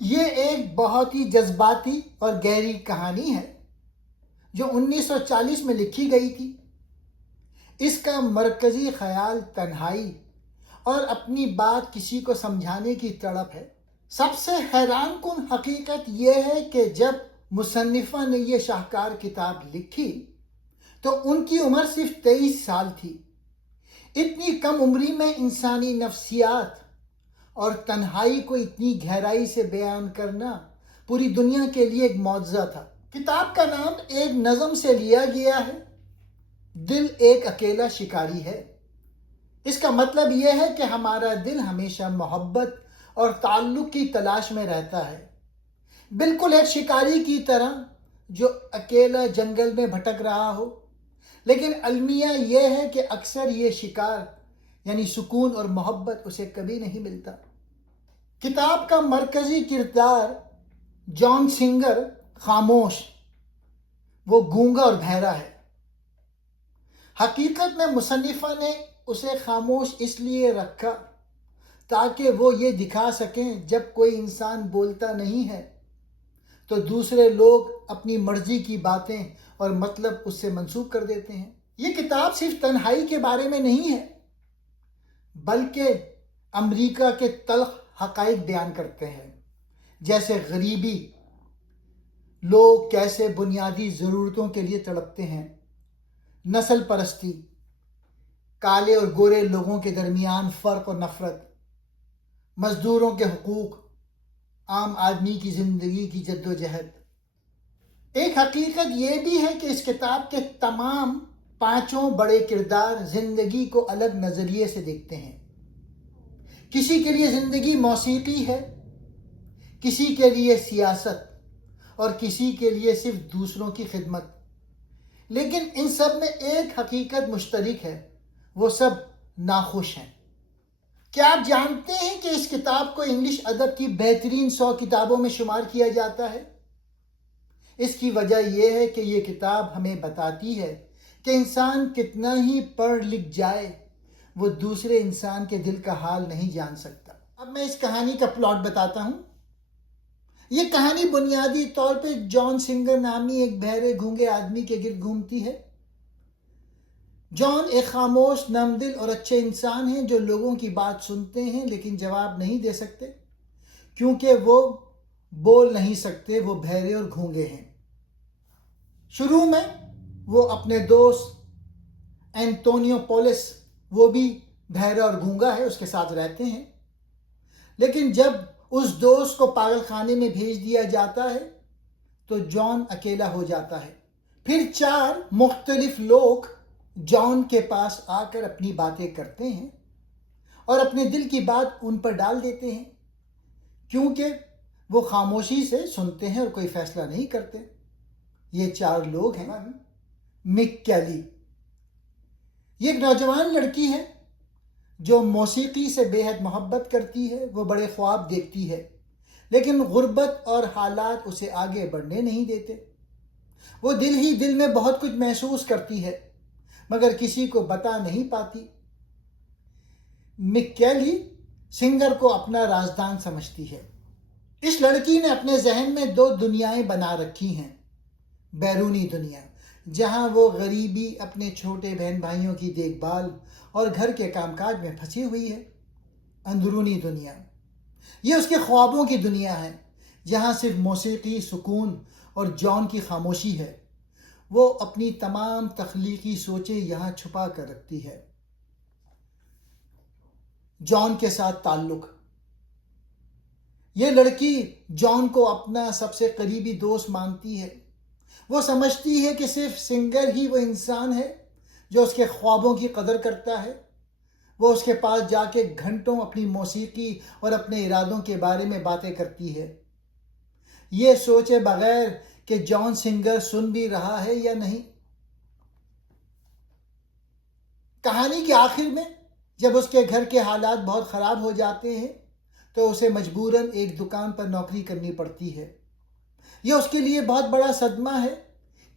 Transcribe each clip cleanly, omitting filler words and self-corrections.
یہ ایک بہت ہی جذباتی اور گہری کہانی ہے جو 1940 میں لکھی گئی تھی۔ اس کا مرکزی خیال تنہائی اور اپنی بات کسی کو سمجھانے کی تڑپ ہے۔ سب سے حیران کن حقیقت یہ ہے کہ جب مصنفہ نے یہ شاہکار کتاب لکھی تو ان کی عمر صرف 23 سال تھی۔ اتنی کم عمری میں انسانی نفسیات اور تنہائی کو اتنی گہرائی سے بیان کرنا پوری دنیا کے لیے ایک معجزہ تھا۔ کتاب کا نام ایک نظم سے لیا گیا ہے، دل ایک اکیلا شکاری ہے۔ اس کا مطلب یہ ہے کہ ہمارا دل ہمیشہ محبت اور تعلق کی تلاش میں رہتا ہے، بالکل ایک شکاری کی طرح جو اکیلا جنگل میں بھٹک رہا ہو۔ لیکن المیہ یہ ہے کہ اکثر یہ شکار یعنی سکون اور محبت اسے کبھی نہیں ملتا۔ کتاب کا مرکزی کردار جان سنگر خاموش، وہ گونگا اور بہرا ہے۔ حقیقت میں مصنفہ نے اسے خاموش اس لیے رکھا تاکہ وہ یہ دکھا سکیں جب کوئی انسان بولتا نہیں ہے تو دوسرے لوگ اپنی مرضی کی باتیں اور مطلب اس سے منسوب کر دیتے ہیں۔ یہ کتاب صرف تنہائی کے بارے میں نہیں ہے بلکہ امریکہ کے تلخ حقائق بیان کرتے ہیں، جیسے غریبی، لوگ کیسے بنیادی ضرورتوں کے لیے تڑپتے ہیں، نسل پرستی، کالے اور گورے لوگوں کے درمیان فرق اور نفرت، مزدوروں کے حقوق، عام آدمی کی زندگی کی جدوجہد۔ ایک حقیقت یہ بھی ہے کہ اس کتاب کے تمام 5 بڑے کردار زندگی کو الگ نظریے سے دیکھتے ہیں۔ کسی کے لیے زندگی موسیقی ہے، کسی کے لیے سیاست اور کسی کے لیے صرف دوسروں کی خدمت، لیکن ان سب میں ایک حقیقت مشترک ہے، وہ سب ناخوش ہیں۔ کیا آپ جانتے ہیں کہ اس کتاب کو انگلش ادب کی بہترین 100 کتابوں میں شمار کیا جاتا ہے؟ اس کی وجہ یہ ہے کہ یہ کتاب ہمیں بتاتی ہے کہ انسان کتنا ہی پڑھ لکھ جائے وہ دوسرے انسان کے دل کا حال نہیں جان سکتا۔ اب میں اس کہانی کا پلاٹ بتاتا ہوں۔ یہ کہانی بنیادی طور پہ جان سنگر نامی ایک بہرے گونگے آدمی کے گرد گھومتی ہے۔ جان ایک خاموش، نرم دل اور اچھے انسان ہیں جو لوگوں کی بات سنتے ہیں لیکن جواب نہیں دے سکتے کیونکہ وہ بول نہیں سکتے، وہ بہرے اور گونگے ہیں۔ شروع میں وہ اپنے دوست اینٹونیو پولس، وہ بھی بہرا اور گونگا ہے، اس کے ساتھ رہتے ہیں، لیکن جب اس دوست کو پاگل خانے میں بھیج دیا جاتا ہے تو جان اکیلا ہو جاتا ہے۔ پھر 4 مختلف لوگ جان کے پاس آ کر اپنی باتیں کرتے ہیں اور اپنے دل کی بات ان پر ڈال دیتے ہیں کیونکہ وہ خاموشی سے سنتے ہیں اور کوئی فیصلہ نہیں کرتے۔ یہ 4 لوگ ہیں۔ مک کیلی، یہ ایک نوجوان لڑکی ہے جو موسیقی سے بے حد محبت کرتی ہے، وہ بڑے خواب دیکھتی ہے لیکن غربت اور حالات اسے آگے بڑھنے نہیں دیتے۔ وہ دل ہی دل میں بہت کچھ محسوس کرتی ہے مگر کسی کو بتا نہیں پاتی۔ مک کیلی سنگر کو اپنا رازدان سمجھتی ہے۔ اس لڑکی نے اپنے ذہن میں 2 دنیایں بنا رکھی ہیں۔ بیرونی دنیا جہاں وہ غریبی، اپنے چھوٹے بہن بھائیوں کی دیکھ بھال اور گھر کے کام کاج میں پھنسی ہوئی ہے۔ اندرونی دنیا یہ اس کے خوابوں کی دنیا ہے جہاں صرف موسیقی، سکون اور جان کی خاموشی ہے۔ وہ اپنی تمام تخلیقی سوچیں یہاں چھپا کر رکھتی ہے۔ جان کے ساتھ تعلق، یہ لڑکی جان کو اپنا سب سے قریبی دوست مانتی ہے۔ وہ سمجھتی ہے کہ صرف سنگر ہی وہ انسان ہے جو اس کے خوابوں کی قدر کرتا ہے۔ وہ اس کے پاس جا کے گھنٹوں اپنی موسیقی اور اپنے ارادوں کے بارے میں باتیں کرتی ہے، یہ سوچے بغیر کہ جان سنگر سن بھی رہا ہے یا نہیں۔ کہانی کے آخر میں جب اس کے گھر کے حالات بہت خراب ہو جاتے ہیں تو اسے مجبوراً ایک دکان پر نوکری کرنی پڑتی ہے۔ یہ اس کے لیے بہت بڑا صدمہ ہے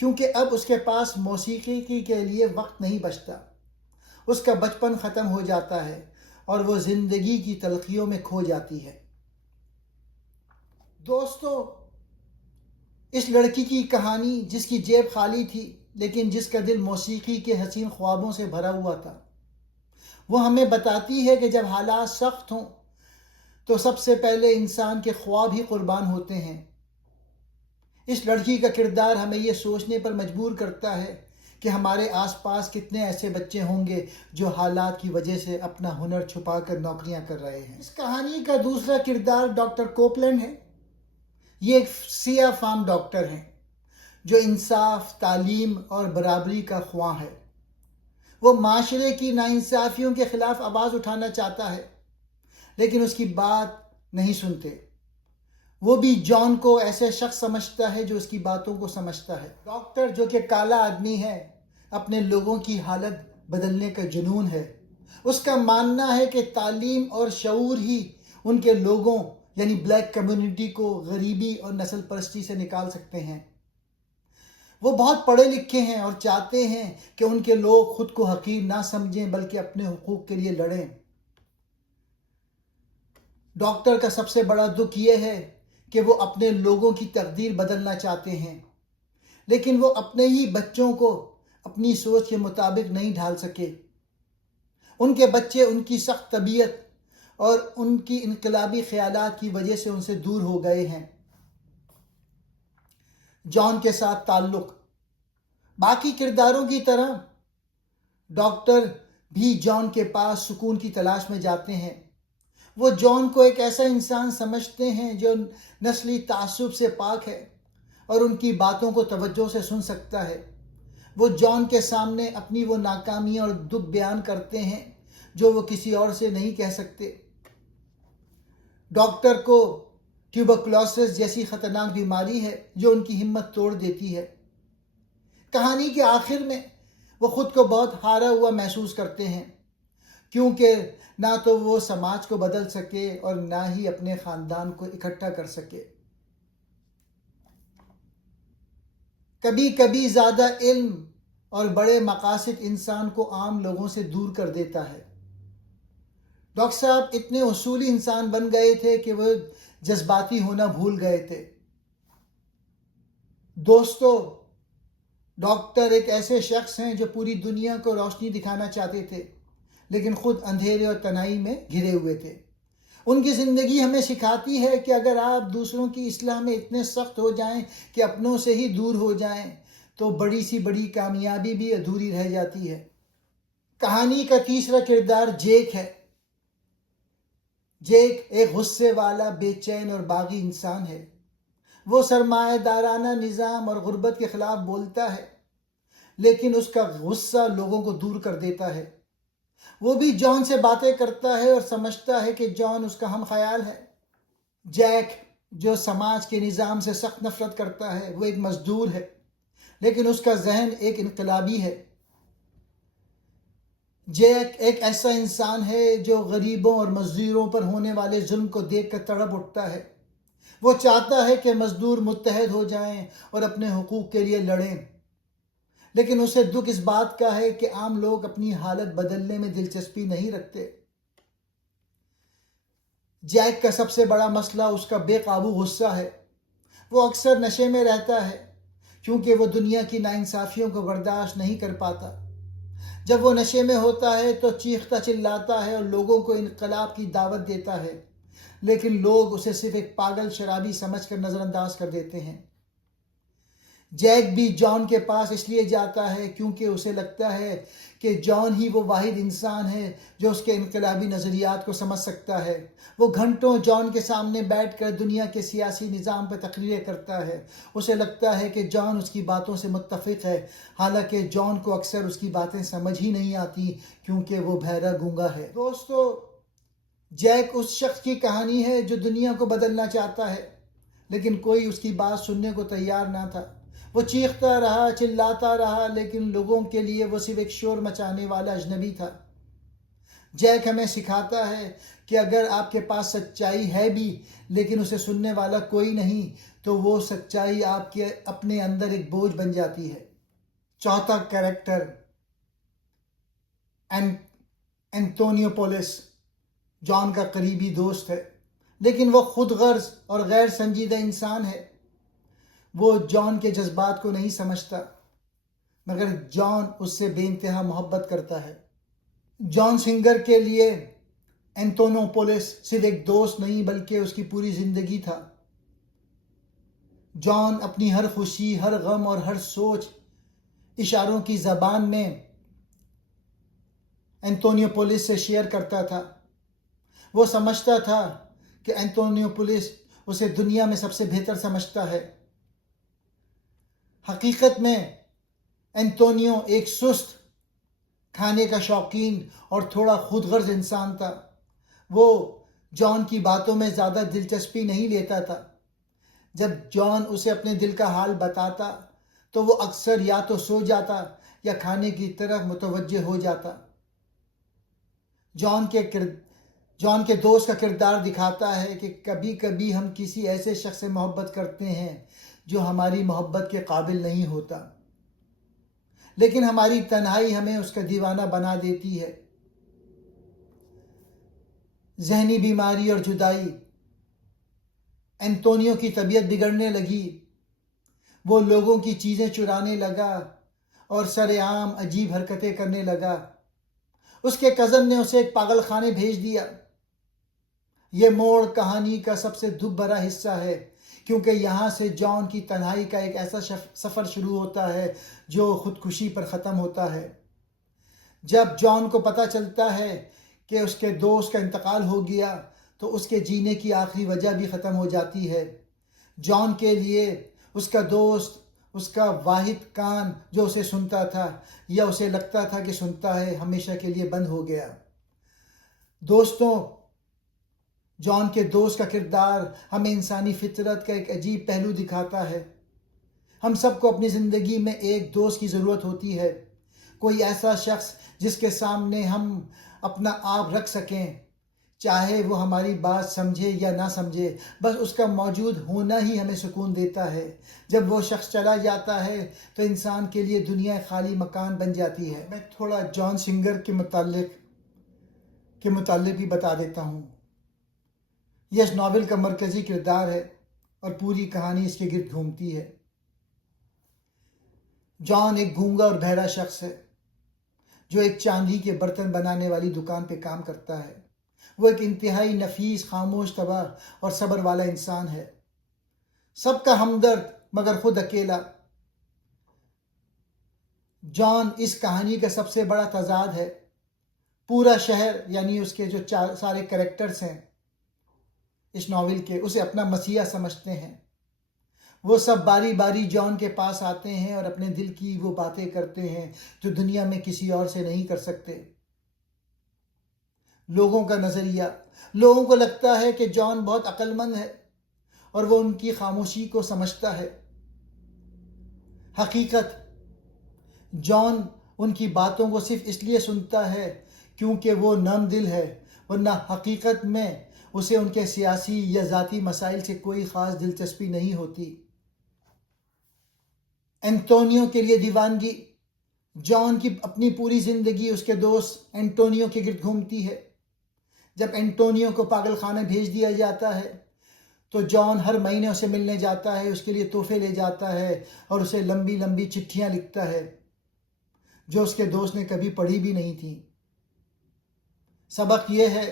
کیونکہ اب اس کے پاس موسیقی کے لیے وقت نہیں بچتا۔ اس کا بچپن ختم ہو جاتا ہے اور وہ زندگی کی تلخیوں میں کھو جاتی ہے۔ دوستو، اس لڑکی کی کہانی جس کی جیب خالی تھی لیکن جس کا دل موسیقی کے حسین خوابوں سے بھرا ہوا تھا، وہ ہمیں بتاتی ہے کہ جب حالات سخت ہوں تو سب سے پہلے انسان کے خواب ہی قربان ہوتے ہیں۔ اس لڑکی کا کردار ہمیں یہ سوچنے پر مجبور کرتا ہے کہ ہمارے آس پاس کتنے ایسے بچے ہوں گے جو حالات کی وجہ سے اپنا ہنر چھپا کر نوکریاں کر رہے ہیں۔ اس کہانی کا دوسرا کردار ڈاکٹر کوپلینڈ ہے۔ یہ ایک سیاہ فام ڈاکٹر ہیں جو انصاف، تعلیم اور برابری کا خواہاں ہے۔ وہ معاشرے کی ناانصافیوں کے خلاف آواز اٹھانا چاہتا ہے لیکن اس کی بات نہیں سنتے۔ وہ بھی جان کو ایسے شخص سمجھتا ہے جو اس کی باتوں کو سمجھتا ہے۔ ڈاکٹر جو کہ کالا آدمی ہے، اپنے لوگوں کی حالت بدلنے کا جنون ہے۔ اس کا ماننا ہے کہ تعلیم اور شعور ہی ان کے لوگوں یعنی بلیک کمیونٹی کو غریبی اور نسل پرستی سے نکال سکتے ہیں۔ وہ بہت پڑھے لکھے ہیں اور چاہتے ہیں کہ ان کے لوگ خود کو حقیر نہ سمجھیں بلکہ اپنے حقوق کے لیے لڑیں۔ ڈاکٹر کا سب سے بڑا دکھ یہ ہے کہ وہ اپنے لوگوں کی تقدیر بدلنا چاہتے ہیں لیکن وہ اپنے ہی بچوں کو اپنی سوچ کے مطابق نہیں ڈھال سکے۔ ان کے بچے ان کی سخت طبیعت اور ان کی انقلابی خیالات کی وجہ سے ان سے دور ہو گئے ہیں۔ جان کے ساتھ تعلق باقی کرداروں کی طرح ڈاکٹر بھی جان کے پاس سکون کی تلاش میں جاتے ہیں۔ وہ جان کو ایک ایسا انسان سمجھتے ہیں جو نسلی تعصب سے پاک ہے اور ان کی باتوں کو توجہ سے سن سکتا ہے۔ وہ جان کے سامنے اپنی وہ ناکامیاں اور دکھ بیان کرتے ہیں جو وہ کسی اور سے نہیں کہہ سکتے۔ ڈاکٹر کو ٹیوبرکلوسس جیسی خطرناک بیماری ہے جو ان کی ہمت توڑ دیتی ہے۔ کہانی کے آخر میں وہ خود کو بہت ہارا ہوا محسوس کرتے ہیں کیونکہ نہ تو وہ سماج کو بدل سکے اور نہ ہی اپنے خاندان کو اکٹھا کر سکے۔ کبھی کبھی زیادہ علم اور بڑے مقاصد انسان کو عام لوگوں سے دور کر دیتا ہے۔ ڈاکٹر صاحب اتنے اصولی انسان بن گئے تھے کہ وہ جذباتی ہونا بھول گئے تھے۔ دوستو، ڈاکٹر ایک ایسے شخص ہیں جو پوری دنیا کو روشنی دکھانا چاہتے تھے لیکن خود اندھیرے اور تنہائی میں گھرے ہوئے تھے۔ ان کی زندگی ہمیں سکھاتی ہے کہ اگر آپ دوسروں کی اصلاح میں اتنے سخت ہو جائیں کہ اپنوں سے ہی دور ہو جائیں تو بڑی سی بڑی کامیابی بھی ادھوری رہ جاتی ہے۔ کہانی کا تیسرا کردار جیک ہے۔ جیک ایک غصے والا، بے چین اور باغی انسان ہے۔ وہ سرمایہ دارانہ نظام اور غربت کے خلاف بولتا ہے لیکن اس کا غصہ لوگوں کو دور کر دیتا ہے۔ وہ بھی جان سے باتیں کرتا ہے اور سمجھتا ہے کہ جان اس کا ہم خیال ہے۔ جیک جو سماج کے نظام سے سخت نفرت کرتا ہے، وہ ایک مزدور ہے لیکن اس کا ذہن ایک انقلابی ہے۔ جیک ایک ایسا انسان ہے جو غریبوں اور مزدوروں پر ہونے والے ظلم کو دیکھ کر تڑپ اٹھتا ہے۔ وہ چاہتا ہے کہ مزدور متحد ہو جائیں اور اپنے حقوق کے لیے لڑیں، لیکن اسے دکھ اس بات کا ہے کہ عام لوگ اپنی حالت بدلنے میں دلچسپی نہیں رکھتے۔ جیک کا سب سے بڑا مسئلہ اس کا بے قابو غصہ ہے۔ وہ اکثر نشے میں رہتا ہے کیونکہ وہ دنیا کی ناانصافیوں کو برداشت نہیں کر پاتا۔ جب وہ نشے میں ہوتا ہے تو چیختا چلاتا ہے اور لوگوں کو انقلاب کی دعوت دیتا ہے لیکن لوگ اسے صرف ایک پاگل شرابی سمجھ کر نظر انداز کر دیتے ہیں۔ جیک بھی جان کے پاس اس لیے جاتا ہے کیونکہ اسے لگتا ہے کہ جان ہی وہ واحد انسان ہے جو اس کے انقلابی نظریات کو سمجھ سکتا ہے۔ وہ گھنٹوں جان کے سامنے بیٹھ کر دنیا کے سیاسی نظام پر تقریریں کرتا ہے۔ اسے لگتا ہے کہ جان اس کی باتوں سے متفق ہے، حالانکہ جان کو اکثر اس کی باتیں سمجھ ہی نہیں آتی کیونکہ وہ بہرا گونگا ہے۔ دوستو، جیک اس شخص کی کہانی ہے جو دنیا کو بدلنا چاہتا ہے لیکن کوئی اس کی بات سننے کو تیار نہ تھا۔ وہ چیختا رہا، چلاتا رہا لیکن لوگوں کے لیے وہ صرف ایک شور مچانے والا اجنبی تھا۔ جیک ہمیں سکھاتا ہے کہ اگر آپ کے پاس سچائی ہے بھی لیکن اسے سننے والا کوئی نہیں تو وہ سچائی آپ کے اپنے اندر ایک بوجھ بن جاتی ہے۔ چوتھا کریکٹر اینتونیو پولس جان کا قریبی دوست ہے۔ لیکن وہ خود غرض اور غیر سنجیدہ انسان ہے. وہ جان کے جذبات کو نہیں سمجھتا، مگر جان اس سے بے انتہا محبت کرتا ہے. جان سنگر کے لیے اینٹونوپولس صرف ایک دوست نہیں بلکہ اس کی پوری زندگی تھا. جان اپنی ہر خوشی، ہر غم اور ہر سوچ اشاروں کی زبان میں اینٹونیوپولس سے شیئر کرتا تھا. وہ سمجھتا تھا کہ اینٹونیوپولس اسے دنیا میں سب سے بہتر سمجھتا ہے. حقیقت میں اینٹونیو ایک سست، کھانے کا شوقین اور تھوڑا خود غرض انسان تھا. وہ جان کی باتوں میں زیادہ دلچسپی نہیں لیتا تھا. جب جان اسے اپنے دل کا حال بتاتا تو وہ اکثر یا تو سو جاتا یا کھانے کی طرف متوجہ ہو جاتا. جان کے دوست کا کردار دکھاتا ہے کہ کبھی کبھی ہم کسی ایسے شخص سے محبت کرتے ہیں جو ہماری محبت کے قابل نہیں ہوتا، لیکن ہماری تنہائی ہمیں اس کا دیوانہ بنا دیتی ہے. ذہنی بیماری اور جدائی. اینٹونیو کی طبیعت بگڑنے لگی. وہ لوگوں کی چیزیں چرانے لگا اور سر عام عجیب حرکتیں کرنے لگا. اس کے کزن نے اسے ایک پاگل خانے بھیج دیا. یہ موڑ کہانی کا سب سے دکھ بھرا حصہ ہے، کیونکہ یہاں سے جان کی تنہائی کا ایک ایسا سفر شروع ہوتا ہے جو خودکشی پر ختم ہوتا ہے. جب جان کو پتہ چلتا ہے کہ اس کے دوست کا انتقال ہو گیا تو اس کے جینے کی آخری وجہ بھی ختم ہو جاتی ہے. جان کے لیے اس کا دوست اس کا واحد کان جو اسے سنتا تھا یا اسے لگتا تھا کہ سنتا ہے، ہمیشہ کے لیے بند ہو گیا. دوستوں، جان کے دوست کا کردار ہمیں انسانی فطرت کا ایک عجیب پہلو دکھاتا ہے. ہم سب کو اپنی زندگی میں ایک دوست کی ضرورت ہوتی ہے. کوئی ایسا شخص جس کے سامنے ہم اپنا آپ رکھ سکیں، چاہے وہ ہماری بات سمجھے یا نہ سمجھے. بس اس کا موجود ہونا ہی ہمیں سکون دیتا ہے. جب وہ شخص چلا جاتا ہے تو انسان کے لیے دنیا خالی مکان بن جاتی ہے. میں تھوڑا جان سنگر کے متعلق بھی بتا دیتا ہوں. یہ اس ناول کا مرکزی کردار ہے اور پوری کہانی اس کے گرد گھومتی ہے. جان ایک گونگا اور بہرا شخص ہے جو ایک چاندی کے برتن بنانے والی دکان پہ کام کرتا ہے. وہ ایک انتہائی نفیس، خاموش طبع اور صبر والا انسان ہے. سب کا ہمدرد مگر خود اکیلا. جان اس کہانی کا سب سے بڑا تضاد ہے. پورا شہر، یعنی اس کے جو سارے کریکٹرز ہیں اس ناول کے، اسے اپنا مسیحا سمجھتے ہیں. وہ سب باری باری جان کے پاس آتے ہیں اور اپنے دل کی وہ باتیں کرتے ہیں جو دنیا میں کسی اور سے نہیں کر سکتے. لوگوں کا نظریہ. لوگوں کو لگتا ہے کہ جان بہت عقل مند ہے اور وہ ان کی خاموشی کو سمجھتا ہے. حقیقت، جان ان کی باتوں کو صرف اس لیے سنتا ہے کیونکہ وہ نرم دل ہے، ورنہ حقیقت میں اسے ان کے سیاسی یا ذاتی مسائل سے کوئی خاص دلچسپی نہیں ہوتی. اینٹونیو کے لیے دیوانگی. جان کی اپنی پوری زندگی اس کے دوست اینٹونیو کے گرد گھومتی ہے. جب اینٹونیو کو پاگل خانے بھیج دیا جاتا ہے تو جان ہر مہینے اسے ملنے جاتا ہے، اس کے لیے تحفے لے جاتا ہے اور اسے لمبی لمبی چٹھیاں لکھتا ہے جو اس کے دوست نے کبھی پڑھی بھی نہیں تھیں. سبق یہ ہے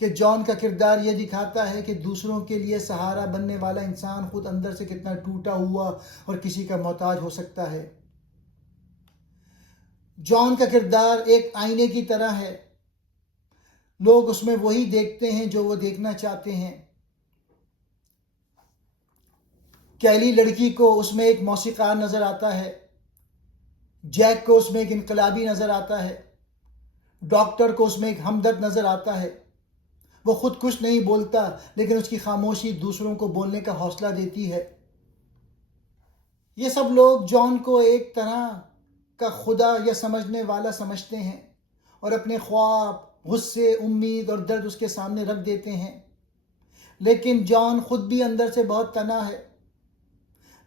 کہ جان کا کردار یہ دکھاتا ہے کہ دوسروں کے لیے سہارا بننے والا انسان خود اندر سے کتنا ٹوٹا ہوا اور کسی کا محتاج ہو سکتا ہے. جان کا کردار ایک آئینے کی طرح ہے. لوگ اس میں وہی دیکھتے ہیں جو وہ دیکھنا چاہتے ہیں. کیلی لڑکی کو اس میں ایک موسیقار نظر آتا ہے. جیک کو اس میں ایک انقلابی نظر آتا ہے. ڈاکٹر کو اس میں ایک ہمدرد نظر آتا ہے. وہ خود کچھ نہیں بولتا لیکن اس کی خاموشی دوسروں کو بولنے کا حوصلہ دیتی ہے. یہ سب لوگ جان کو ایک طرح کا خدا یا سمجھنے والا سمجھتے ہیں اور اپنے خواب، غصے، امید اور درد اس کے سامنے رکھ دیتے ہیں. لیکن جان خود بھی اندر سے بہت تنہا ہے.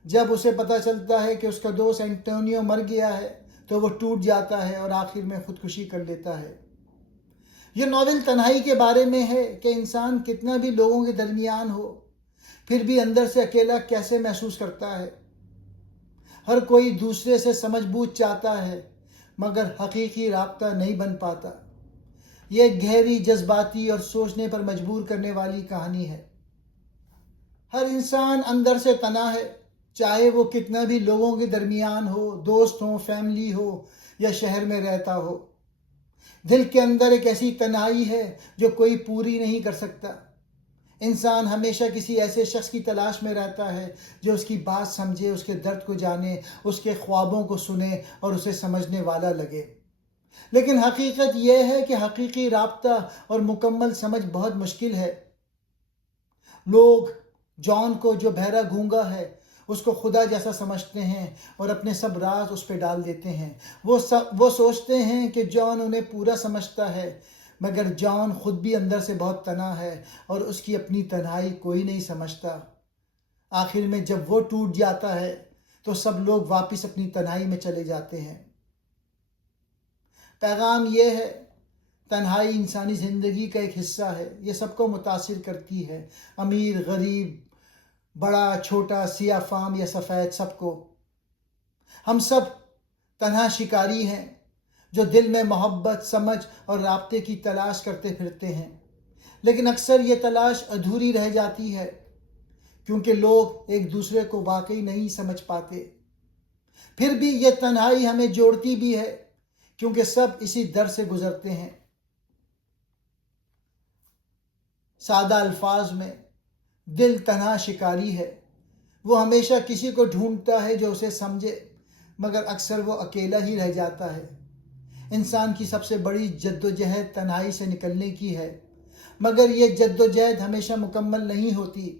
جب اسے پتہ چلتا ہے کہ اس کا دوست اینٹونیو مر گیا ہے تو وہ ٹوٹ جاتا ہے اور آخر میں خودکشی کر لیتا ہے. یہ ناول تنہائی کے بارے میں ہے کہ انسان کتنا بھی لوگوں کے درمیان ہو پھر بھی اندر سے اکیلا کیسے محسوس کرتا ہے۔ ہر کوئی دوسرے سے سمجھ بوجھ چاہتا ہے مگر حقیقی رابطہ نہیں بن پاتا۔ یہ ایک گہری جذباتی اور سوچنے پر مجبور کرنے والی کہانی ہے۔ ہر انسان اندر سے تنہا ہے، چاہے وہ کتنا بھی لوگوں کے درمیان ہو، دوست ہو، فیملی ہو یا شہر میں رہتا ہو۔ دل کے اندر ایک ایسی تنہائی ہے جو کوئی پوری نہیں کر سکتا۔ انسان ہمیشہ کسی ایسے شخص کی تلاش میں رہتا ہے جو اس کی بات سمجھے، اس کے درد کو جانے، اس کے خوابوں کو سنے اور اسے سمجھنے والا لگے۔ لیکن حقیقت یہ ہے کہ حقیقی رابطہ اور مکمل سمجھ بہت مشکل ہے۔ لوگ جان کو، جو بہرا گونگا ہے، اس کو خدا جیسا سمجھتے ہیں اور اپنے سب راز اس پہ ڈال دیتے ہیں۔ وہ سوچتے ہیں کہ جان انہیں پورا سمجھتا ہے، مگر جان خود بھی اندر سے بہت تنہا ہے اور اس کی اپنی تنہائی کوئی نہیں سمجھتا۔ آخر میں جب وہ ٹوٹ جاتا ہے تو سب لوگ واپس اپنی تنہائی میں چلے جاتے ہیں۔ پیغام یہ ہے، تنہائی انسانی زندگی کا ایک حصہ ہے، یہ سب کو متاثر کرتی ہے، امیر، غریب، بڑا، چھوٹا، سیاہ فام یا سفید، سب کو۔ ہم سب تنہا شکاری ہیں جو دل میں محبت، سمجھ اور رابطے کی تلاش کرتے پھرتے ہیں، لیکن اکثر یہ تلاش ادھوری رہ جاتی ہے کیونکہ لوگ ایک دوسرے کو واقعی نہیں سمجھ پاتے۔ پھر بھی یہ تنہائی ہمیں جوڑتی بھی ہے کیونکہ سب اسی در سے گزرتے ہیں۔ سادہ الفاظ میں، دل تنہا شکاری ہے۔ وہ ہمیشہ کسی کو ڈھونڈتا ہے جو اسے سمجھے، مگر اکثر وہ اکیلا ہی رہ جاتا ہے۔ انسان کی سب سے بڑی جدوجہد تنہائی سے نکلنے کی ہے، مگر یہ جدوجہد ہمیشہ مکمل نہیں ہوتی۔